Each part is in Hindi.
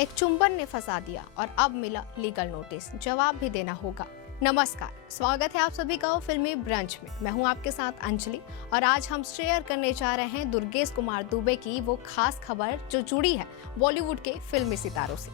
एक चुंबन ने फंसा दिया और अब मिला लीगल नोटिस, जवाब भी देना होगा। नमस्कार, स्वागत है आप सभी का फिल्मी ब्रंच में। मैं हूं आपके साथ अंजलि और आज हम शेयर करने जा रहे हैं दुर्गेश कुमार दुबे की वो खास खबर जो जुड़ी है बॉलीवुड के फिल्मी सितारों से।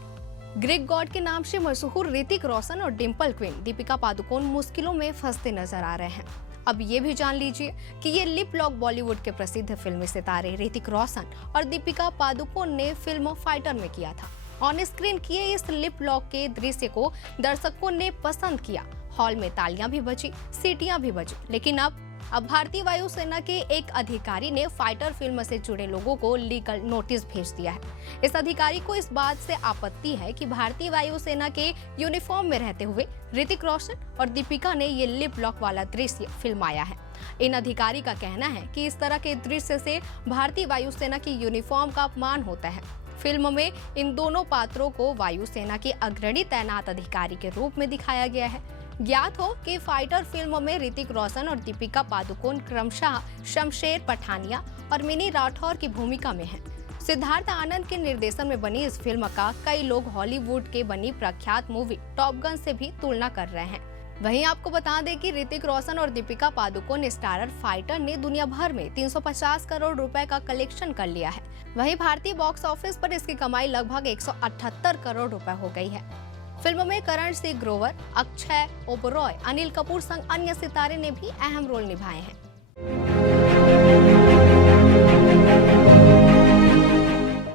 ग्रीक गॉड के नाम से मशहूर ऋतिक रोशन और डिंपल क्वीन दीपिका पादुकोण मुश्किलों में फंसते नजर आ रहे हैं। अब ये भी जान लीजिए कि ये लिप लॉक बॉलीवुड के प्रसिद्ध फिल्मी सितारे ऋतिक रोशन और दीपिका पादुकोण ने फिल्म फाइटर में किया था। ऑन स्क्रीन किए इस लिप लॉक के दृश्य को दर्शकों ने पसंद किया। हॉल में तालियां भी बजी, सीटियां भी बजी। लेकिन अब भारतीय वायुसेना के एक अधिकारी ने फाइटर फिल्म से जुड़े लोगों को लीगल नोटिस भेज दिया है। इस अधिकारी को इस बात से आपत्ति है कि भारतीय वायुसेना के यूनिफॉर्म में रहते हुए ऋतिक रोशन और दीपिका ने ये लिप लॉक वाला दृश्य फिल्माया है। इन अधिकारी का कहना है कि इस तरह के दृश्य से भारतीय वायुसेना की यूनिफॉर्म का अपमान होता है। फिल्म में इन दोनों पात्रों को वायुसेना के अग्रणी तैनात अधिकारी के रूप में दिखाया गया है। ज्ञात हो कि फाइटर फिल्म में ऋतिक रोशन और दीपिका पादुकोण क्रमशः शमशेर पठानिया और मिनी राठौर की भूमिका में हैं। सिद्धार्थ आनंद के निर्देशन में बनी इस फिल्म का कई लोग हॉलीवुड के बनी प्रख्यात मूवी टॉप गन से भी तुलना कर रहे हैं। वहीं आपको बता दें कि ऋतिक रोशन और दीपिका पादुकोण स्टारर फाइटर ने दुनिया भर में 350 करोड़ रुपए का कलेक्शन कर लिया है। वहीं भारतीय बॉक्स ऑफिस पर इसकी कमाई लगभग 178 करोड़ रुपए हो गई है। फिल्म में करण सिंह ग्रोवर, अक्षय ओबरॉय, अनिल कपूर संग अन्य सितारे ने भी अहम रोल निभाए हैं।